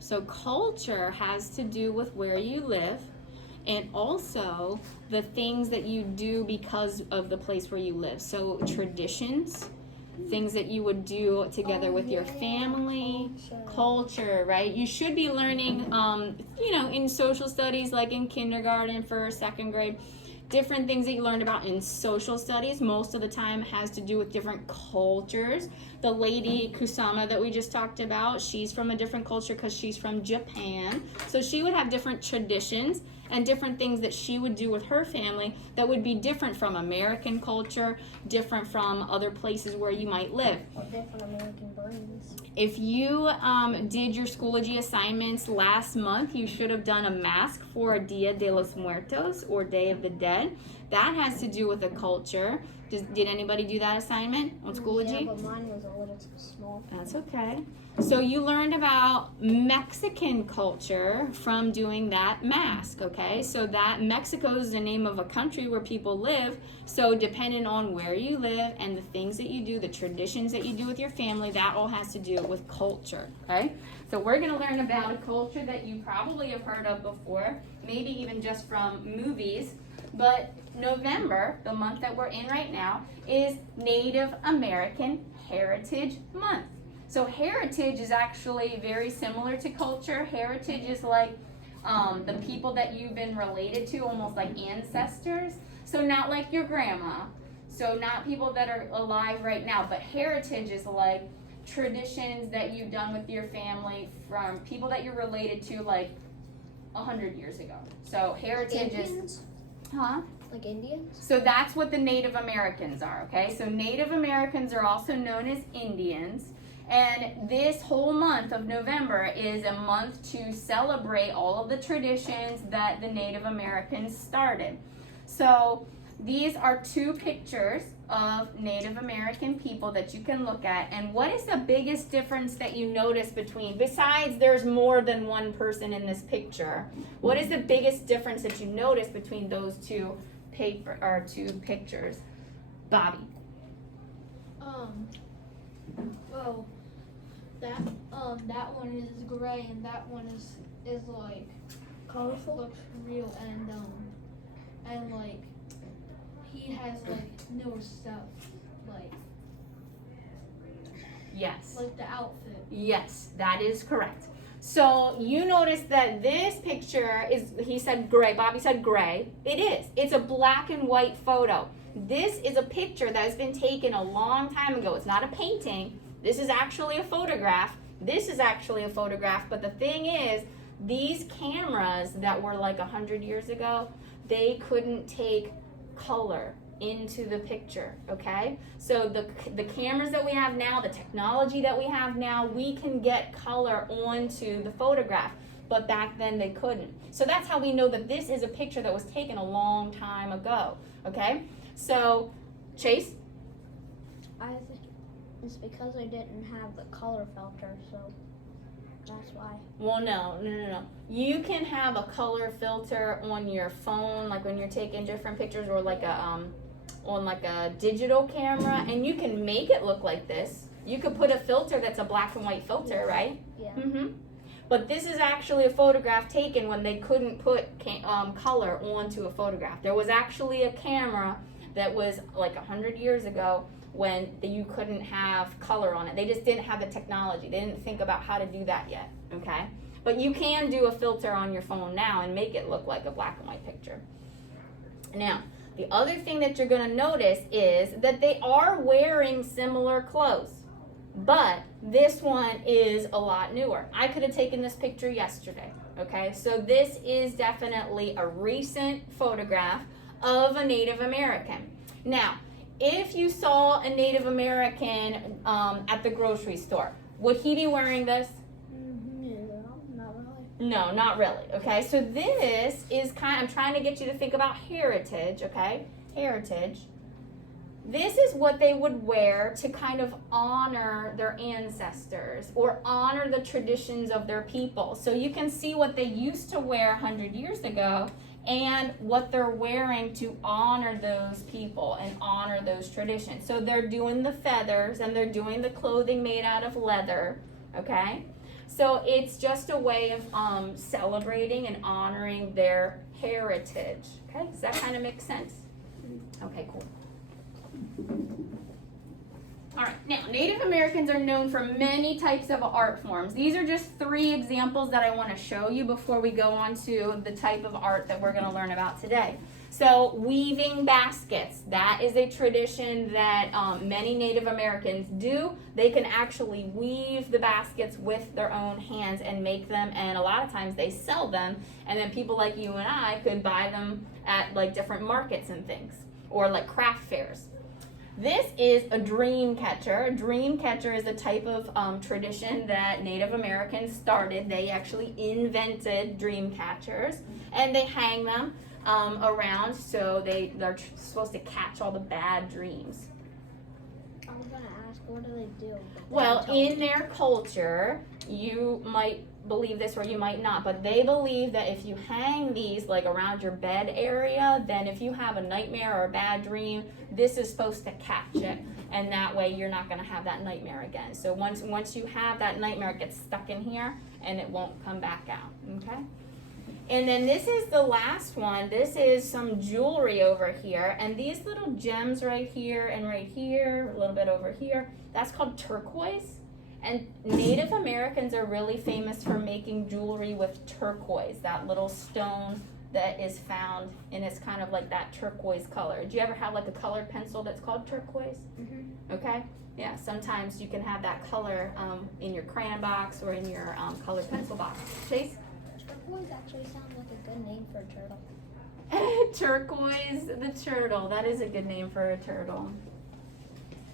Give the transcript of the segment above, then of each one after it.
So culture has to do with where you live and also the things that you do because of the place where you live. So traditions, things that you would do together with your family, culture, right? You should be learning, in social studies, like in kindergarten, first, second grade, different things that you learned about in social studies most of the time has to do with different cultures. The lady Kusama that we just talked about, she's from a different culture because she's from Japan. So she would have different traditions and different things that she would do with her family that would be different from American culture, different from other places where you might live. Or different American brains. If you did your Schoology assignments last month, you should have done a mask for Dia de los Muertos, or Day of the Dead. That has to do with a culture. Did anybody do that assignment on Schoology? Yeah, but mine was a little too small. That's okay. So you learned about Mexican culture from doing that mask, okay? So that Mexico is the name of a country where people live. So depending on where you live and the things that you do, the traditions that you do with your family, that all has to do with culture, okay? So we're gonna learn about a culture that you probably have heard of before, maybe even just from movies. But November, the month that we're in right now, is Native American Heritage Month. So heritage is actually very similar to culture. Heritage is like the people that you've been related to, almost like ancestors. So not like your grandma. So not people that are alive right now, but heritage is like traditions that you've done with your family from people that you're related to like 100 years ago. So heritage Indians? Huh? Like Indians? So that's what the Native Americans are, okay? So Native Americans are also known as Indians. And this whole month of November is a month to celebrate all of the traditions that the Native Americans started. So these are two pictures of Native American people that you can look at. And what is the biggest difference that you notice between, besides there's more than one person in this picture, what is the biggest difference that you notice between those two pictures? Bobby. Well, that one is gray and that one is like Colorful? looks real and like he has like newer stuff like Yes. like the outfit. Yes, that is correct. So you notice that this picture is, he said gray, Bobby said gray. It is. It's a black and white photo. This is a picture that has been taken a long time ago. It's not a painting. This is actually a photograph. This is actually a photograph, but the thing is, these cameras that were like 100 years ago, they couldn't take color into the picture, okay? So the cameras that we have now, the technology that we have now, we can get color onto the photograph, but back then they couldn't. So that's how we know that this is a picture that was taken a long time ago, okay? So, Chase? I think it's because I didn't have the color filter, so that's why. Well, no. You can have a color filter on your phone, like when you're taking different pictures, or like on like a digital camera, and you can make it look like this. You could put a filter that's a black and white filter, right? Yeah. But this is actually a photograph taken when they couldn't put color onto a photograph. There was actually a camera that was like 100 years ago when you couldn't have color on it. They just didn't have the technology. They didn't think about how to do that yet, okay? But you can do a filter on your phone now and make it look like a black and white picture. Now, the other thing that you're gonna notice is that they are wearing similar clothes, but this one is a lot newer. I could have taken this picture yesterday, okay? So this is definitely a recent photograph of a Native American. Now, if you saw a Native American at the grocery store, would he be wearing this? Not really. No, not really, okay? So this is I'm trying to get you to think about heritage, okay? Heritage. This is what they would wear to kind of honor their ancestors or honor the traditions of their people. So you can see what they used to wear 100 years ago and what they're wearing to honor those people and honor those traditions. So they're doing the feathers and they're doing the clothing made out of leather, okay? So it's just a way of celebrating and honoring their heritage. Okay, does that kind of make sense? Okay, cool. All right, now Native Americans are known for many types of art forms. These are just 3 examples that I want to show you before we go on to the type of art that we're going to learn about today. So weaving baskets, that is a tradition that many Native Americans do. They can actually weave the baskets with their own hands and make them, and a lot of times they sell them, and then people like you and I could buy them at like different markets and things, or like craft fairs. This is a dream catcher. A dream catcher is a type of tradition that Native Americans started. They actually invented dream catchers, and they hang them around, so they're supposed to catch all the bad dreams. I was gonna ask, what do they do? Well, in their culture, you might believe this or you might not, but they believe that if you hang these like around your bed area, then if you have a nightmare or a bad dream, this is supposed to catch it, and that way you're not going to have that nightmare again. So once you have that nightmare, it gets stuck in here and it won't come back out. Okay. And then this is the last one. This is some jewelry over here, and these little gems right here and right here, a little bit over here, that's called turquoise. And Native Americans are really famous for making jewelry with turquoise, that little stone that is found, and it's kind of like that turquoise color. Do you ever have like a colored pencil that's called turquoise? Mm-hmm. Okay. Yeah, sometimes you can have that color in your crayon box or in your colored pencil box. Chase? Turquoise actually sounds like a good name for a turtle. Turquoise the turtle. That is a good name for a turtle.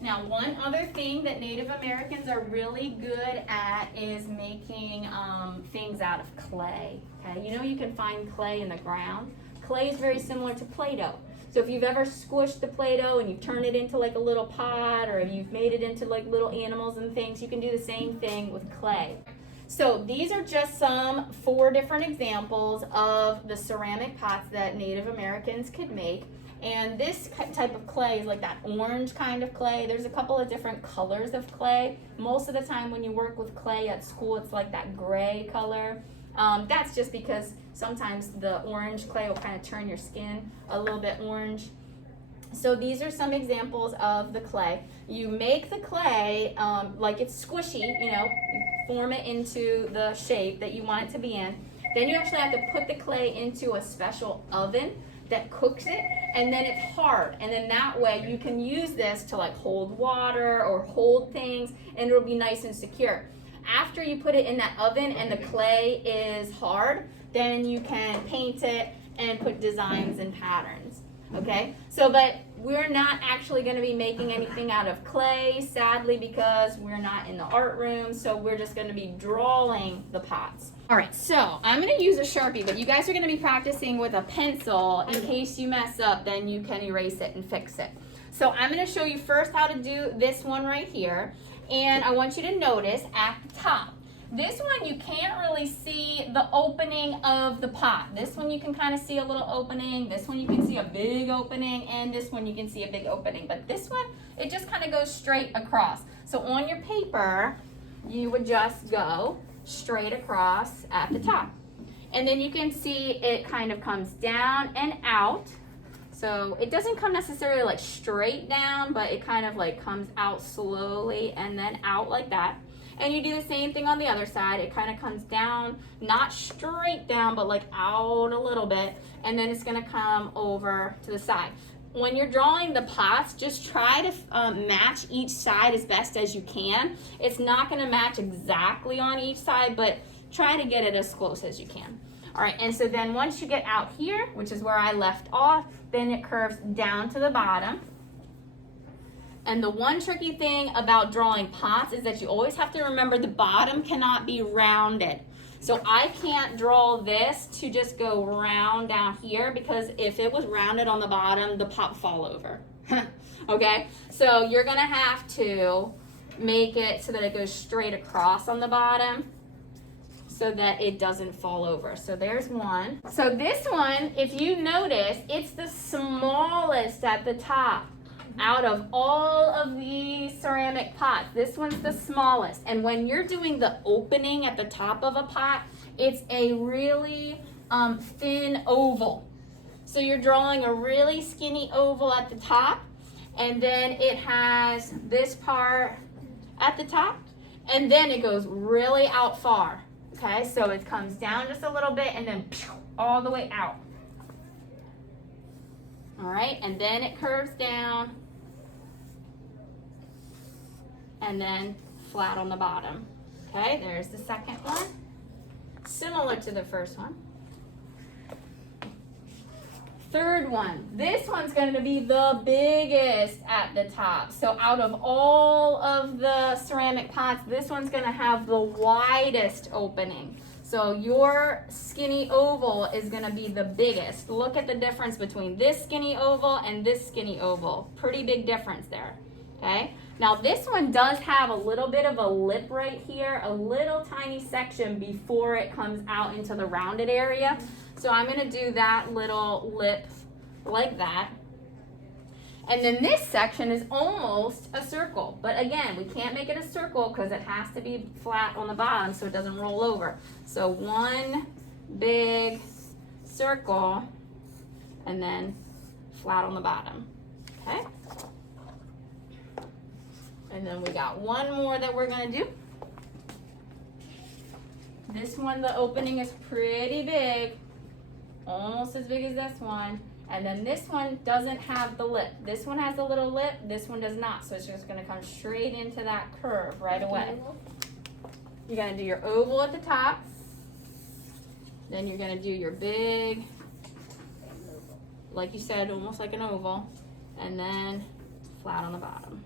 Now, one other thing that Native Americans are really good at is making things out of clay. Okay, you know you can find clay in the ground. Clay is very similar to Play-Doh. So if you've ever squished the Play-Doh and you've turned it into like a little pot, or if you've made it into like little animals and things, you can do the same thing with clay. So these are just some 4 different examples of the ceramic pots that Native Americans could make. And this type of clay is like that orange kind of clay. There's a couple of different colors of clay. Most of the time when you work with clay at school, it's like that gray color. That's just because sometimes the orange clay will kind of turn your skin a little bit orange. So these are some examples of the clay. You make the clay like it's squishy, you know, you form it into the shape that you want it to be in. Then you actually have to put the clay into a special oven that cooks it, and then it's hard, and then that way you can use this to like hold water or hold things, and it'll be nice and secure. After you put it in that oven and the clay is hard, then you can paint it and put designs and patterns. Okay, so but we're not actually going to be making anything out of clay, sadly, because we're not in the art room, so we're just going to be drawing the pots. All right, so I'm going to use a Sharpie, but you guys are going to be practicing with a pencil. In case you mess up, then you can erase it and fix it. So I'm going to show you first how to do this one right here, and I want you to notice at the top. This one you can't really see the opening of the pot. This one you can kind of see a little opening. This one you can see a big opening, and this one you can see a big opening. But this one, it just kind of goes straight across. So on your paper, you would just go straight across at the top. And then you can see it kind of comes down and out. So it doesn't come necessarily like straight down, but it kind of like comes out slowly and then out like that. And you do the same thing on the other side. It kind of comes down, not straight down, but like out a little bit. And then it's gonna come over to the side. When you're drawing the pots, just try to match each side as best as you can. It's not gonna match exactly on each side, but try to get it as close as you can. All right, and so then once you get out here, which is where I left off, then it curves down to the bottom. And the one tricky thing about drawing pots is that you always have to remember the bottom cannot be rounded. So I can't draw this to just go round down here, because if it was rounded on the bottom, the pot would fall over. Okay, so you're gonna have to make it so that it goes straight across on the bottom so that it doesn't fall over. So there's one. So this one, if you notice, it's the smallest at the top. out of all of these ceramic pots, this one's the smallest. And when you're doing the opening at the top of a pot, it's a really thin oval. So you're drawing a really skinny oval at the top, and then it has this part at the top, and then it goes really out far. Okay, so it comes down just a little bit and then all the way out. All right, and then it curves down and then flat on the bottom. Okay, there's the second one. Similar to the first one. Third one, this one's going to be the biggest at the top. So out of all of the ceramic pots, this one's going to have the widest opening. So your skinny oval is going to be the biggest. Look at the difference between this skinny oval and this skinny oval. Pretty big difference there. Okay. Now this one does have a little bit of a lip right here, a little tiny section before it comes out into the rounded area. So I'm going to do that little lip like that. And then this section is almost a circle. But again, we can't make it a circle because it has to be flat on the bottom so it doesn't roll over. So one big circle and then flat on the bottom. Okay? And then we got one more that we're going to do. This one, the opening is pretty big. Almost as big as this one. And then this one doesn't have the lip. This one has a little lip, this one does not. So it's just gonna come straight into that curve right away. You're gonna do your oval at the top. Then you're gonna do your big, like you said, almost like an oval. And then flat on the bottom.